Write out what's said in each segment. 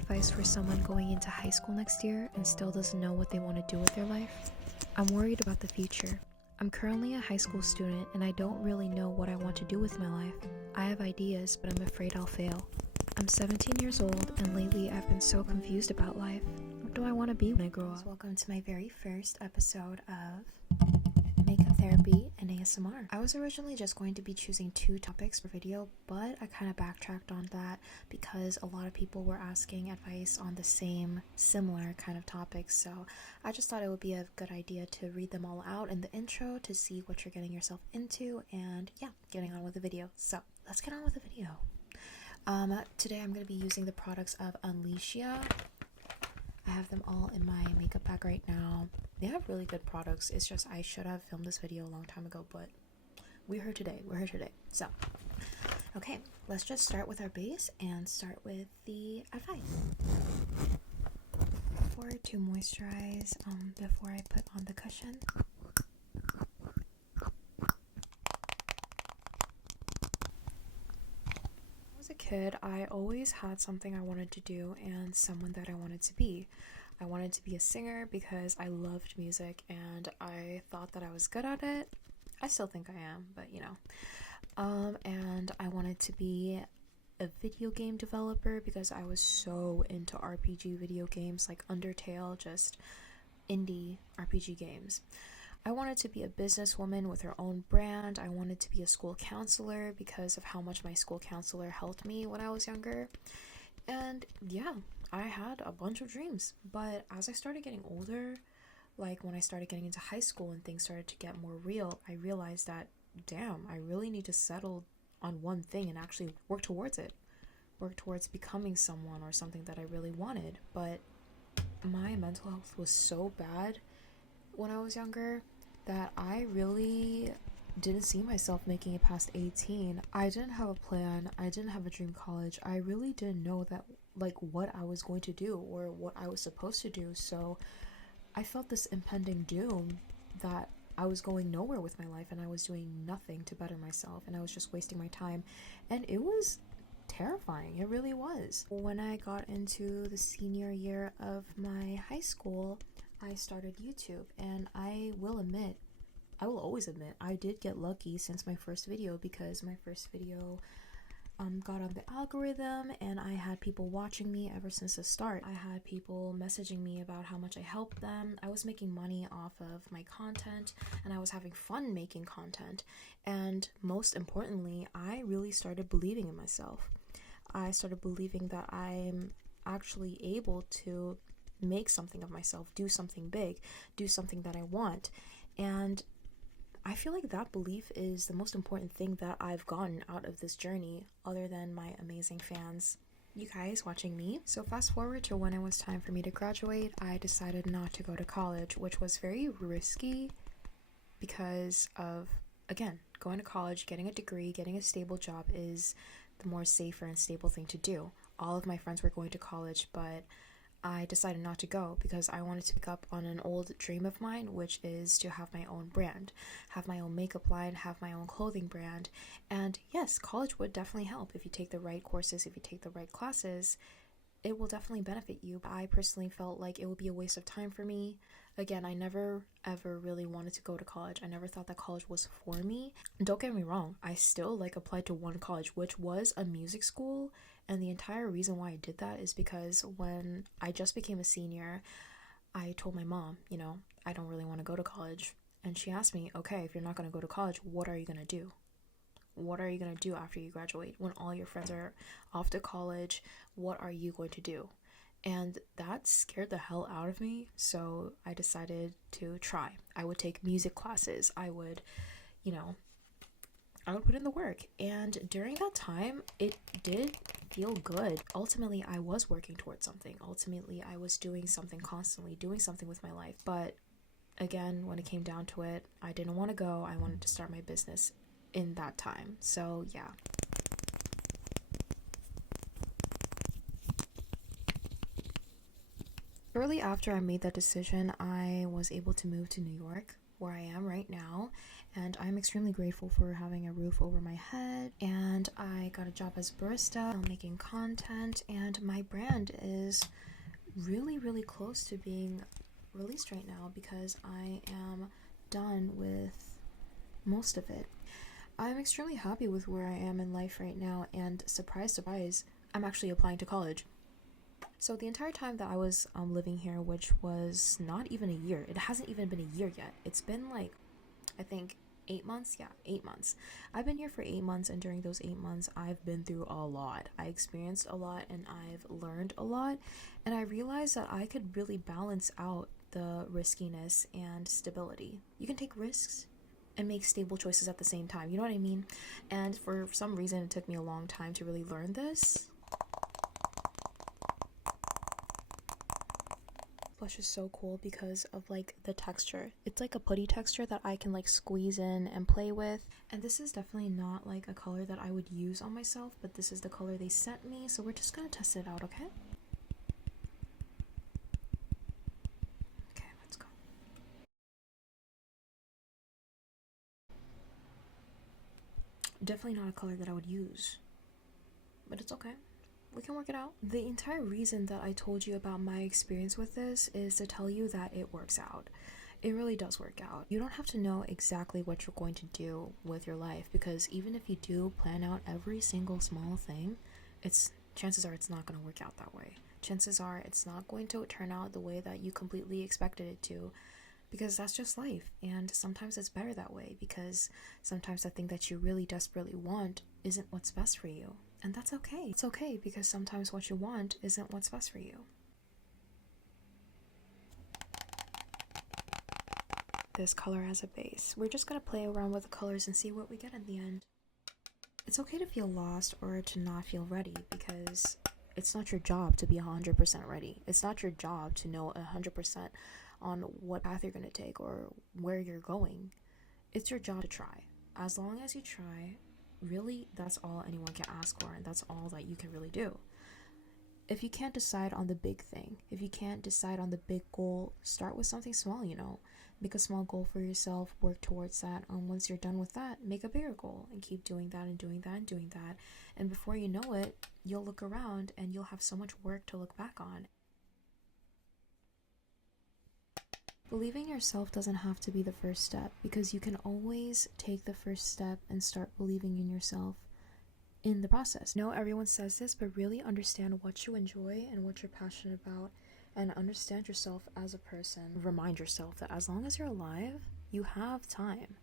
advice for someone going into high school next year and still doesn't know what they want to do with their life? I'm worried about the future. I'm currently a high school student and I don't really know what I want to do with my life. I have ideas, but I'm afraid I'll fail. I'm 17 years old and lately I've been so confused about life. What do I want to be when I grow up? Welcome to my very first episode of Makeup Therapy and ASMR. I was originally just going to be choosing 2 topics for video, but I kind of backtracked on that because a lot of people were asking advice on the same similar kind of topics, so I just thought it would be a good idea to read them all out in the intro to see what you're getting yourself into, and yeah, getting on with the video. So let's get on with the video. Today I'm going to be using the products of UNLEASHIA. I have them all in my makeup bag right now. They have really good products. It's just I should have filmed this video a long time ago, but we're here today. So, okay, let's just start with our base and start with the advice. To moisturize before I put on the cushion. As a kid, I always had something I wanted to do and someone that I wanted to be. I wanted to be a singer because I loved music and I thought that I was good at it. I still think I am, but you know. And I wanted to be a video game developer because I was so into RPG video games like Undertale, just indie RPG games. I wanted to be a businesswoman with her own brand. I wanted to be a school counselor because of how much my school counselor helped me when I was younger. And yeah, I had a bunch of dreams. But as I started getting older, like when I started getting into high school and things started to get more real, I realized that, damn, I really need to settle on one thing and actually work towards it. Work towards becoming someone or something that I really wanted. But my mental health was so bad when I was younger that I really didn't see myself making it past 18. I didn't have a plan. I didn't have a dream college. I really didn't know that, like, what I was going to do or what I was supposed to do. So I felt this impending doom that I was going nowhere with my life and I was doing nothing to better myself and I was just wasting my time, and it was terrifying. It really was. When I got into the senior year of my high school, I started YouTube, and I will always admit, I did get lucky since my first video because my first video got on the algorithm and I had people watching me ever since the start. I had people messaging me about how much I helped them. I was making money off of my content and I was having fun making content. And most importantly, I really started believing in myself. I started believing that I'm actually able to make something of myself, do something big, do something that I want. And I feel like that belief is the most important thing that I've gotten out of this journey, other than my amazing fans, you guys watching me. So fast forward to when it was time for me to graduate, I decided not to go to college, which was very risky because of, again, going to college, getting a degree, getting a stable job is the more safer and stable thing to do. All of my friends were going to college, but I decided not to go because I wanted to pick up on an old dream of mine, which is to have my own brand, have my own makeup line, have my own clothing brand. And yes, college would definitely help if you take the right courses, if you take the right classes. It will definitely benefit you. I personally felt like it would be a waste of time for me. Again, I never ever really wanted to go to college. I never thought that college was for me. Don't get me wrong, I still applied to one college, which was a music school. And the entire reason why I did that is because when I just became a senior, I told my mom, I don't really want to go to college. And she asked me, okay, if you're not going to go to college, what are you going to do? What are you going to do after you graduate? When all your friends are off to college, what are you going to do? And that scared the hell out of me. So I decided to try. I would take music classes. I would put in the work. And during that time, it did feel good. Ultimately, I was working towards something. Ultimately, I was doing something constantly, doing something with my life. But again, when it came down to it, I didn't want to go. I wanted to start my business in that time. So yeah. Shortly after I made that decision, I was able to move to New York. where I am right now, and I'm extremely grateful for having a roof over my head, and I got a job as a barista, I'm making content, and my brand is really close to being released right now because I am done with most of it. I'm extremely happy with where I am in life right now, and surprise, I'm actually applying to college. So the entire time that I was living here, which was not even a year, it hasn't even been a year yet. It's been like, I think 8 months. Yeah, 8 months. I've been here for 8 months, and during those 8 months, I've been through a lot. I experienced a lot, and I've learned a lot, and I realized that I could really balance out the riskiness and stability. You can take risks and make stable choices at the same time, you know what I mean? And for some reason, it took me a long time to really learn this. Blush is so cool because of like the texture. It's like a putty texture that I can like squeeze in and play with. And this is definitely not like a color that I would use on myself, but this is the color they sent me, so we're just gonna test it out, okay? Okay, let's go. Definitely not a color that I would use, but it's okay. We can work it out. The entire reason that I told you about my experience with this is to tell you that it works out. It really does work out. You don't have to know exactly what you're going to do with your life, because even if you do plan out every single small thing, chances are it's not going to work out that way. Chances are it's not going to turn out the way that you completely expected it to, because that's just life. And sometimes it's better that way, because sometimes the thing that you really desperately want isn't what's best for you. And that's okay. It's okay, because sometimes what you want isn't what's best for you. This color as a base. We're just gonna play around with the colors and see what we get in the end. It's okay to feel lost or to not feel ready, because it's not your job to be 100% ready. It's not your job to know 100% on what path you're gonna take or where you're going. It's your job to try. As long as you try, really, that's all anyone can ask for, and that's all that you can really do. If you can't decide on the big thing, if you can't decide on the big goal, start with something small, you know. Make a small goal for yourself, work towards that, and once you're done with that, make a bigger goal, and keep doing that and doing that and doing that. And before you know it, you'll look around and you'll have so much work to look back on. Believing in yourself doesn't have to be the first step, because you can always take the first step and start believing in yourself in the process. No, everyone says this, but really understand what you enjoy and what you're passionate about, and understand yourself as a person. Remind yourself that as long as you're alive, you have time.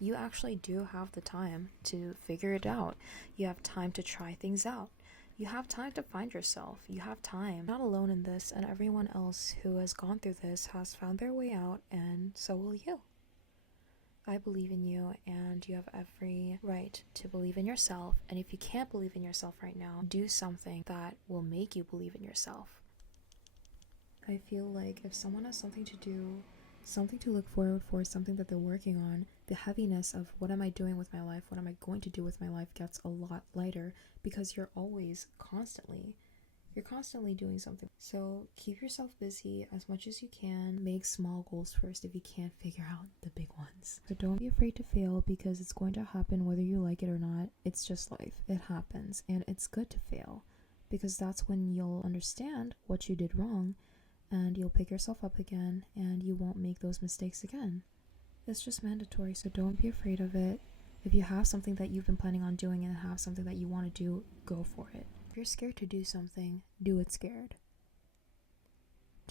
You actually do have the time to figure it out. You have time to try things out. You have time to find yourself. You have time. You're not alone in this, and everyone else who has gone through this has found their way out, and so will you. I believe in you, and you have every right to believe in yourself. And if you can't believe in yourself right now, do something that will make you believe in yourself. I feel like if someone has something to do, something to look forward for, something that they're working on, the heaviness of what am I doing with my life, what am I going to do with my life gets a lot lighter, because you're constantly doing something. So keep yourself busy as much as you can. Make small goals first if you can't figure out the big ones. So don't be afraid to fail, because it's going to happen whether you like it or not. It's just life. It happens, and it's good to fail, because that's when you'll understand what you did wrong, and you'll pick yourself up again, and you won't make those mistakes again. It's just mandatory, so don't be afraid of it. If you have something that you've been planning on doing and have something that you want to do, go for it. If you're scared to do something, do it scared.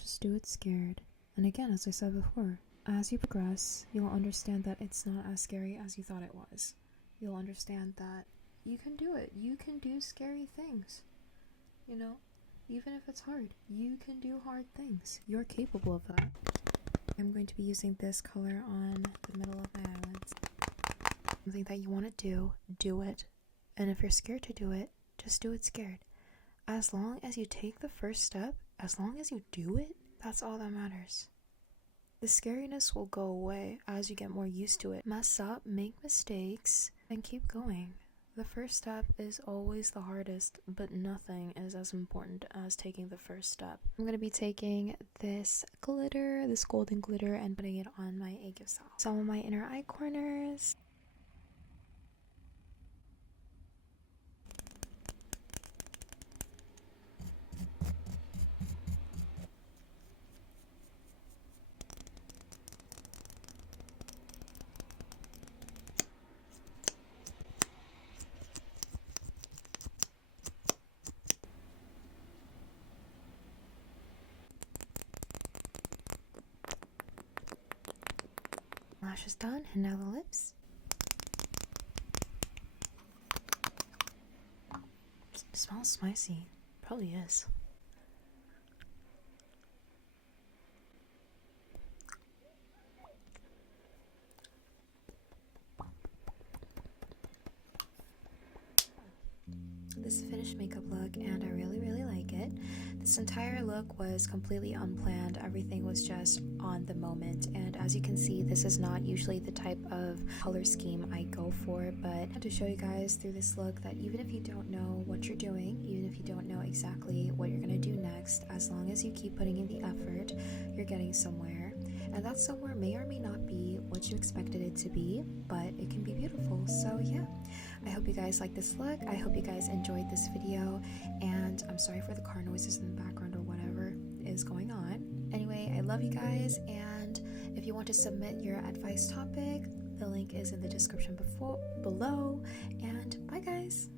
Just do it scared. And again, as I said before, as you progress, you'll understand that it's not as scary as you thought it was. You'll understand that you can do it. You can do scary things. You know? Even if it's hard, you can do hard things. You're capable of that. I'm going to be using this color on the middle of my eyelids. Something that you want to do it. And if you're scared to do it, just do it scared. As long as you take the first step, as long as you do it, that's all that matters. The scariness will go away as you get more used to it. Mess up, make mistakes, and keep going. The first step is always the hardest, but nothing is as important as taking the first step. I'm going to be taking this glitter, this golden glitter, and putting it on my Eyeshadow. Some of my inner eye corners. Lashes done, and now the lips. It smells spicy. Probably is. This finished makeup look, and I really like it. This entire look was completely unplanned. Everything was just on the moment, and as you can see, this is not usually the type of color scheme I go for, but I had to show you guys through this look that even if you don't know what you're doing, even if you don't know exactly what you're gonna do next, as long as you keep putting in the effort, you're getting somewhere. And that somewhere may or may not be what you expected it to be, but it can be beautiful. So yeah, I hope you guys like this look. I hope you guys enjoyed this video, and I'm sorry for the car noises in the background or whatever is going on. Anyway, I love you guys, and if you want to submit your advice topic, the link is in the description below, and bye guys!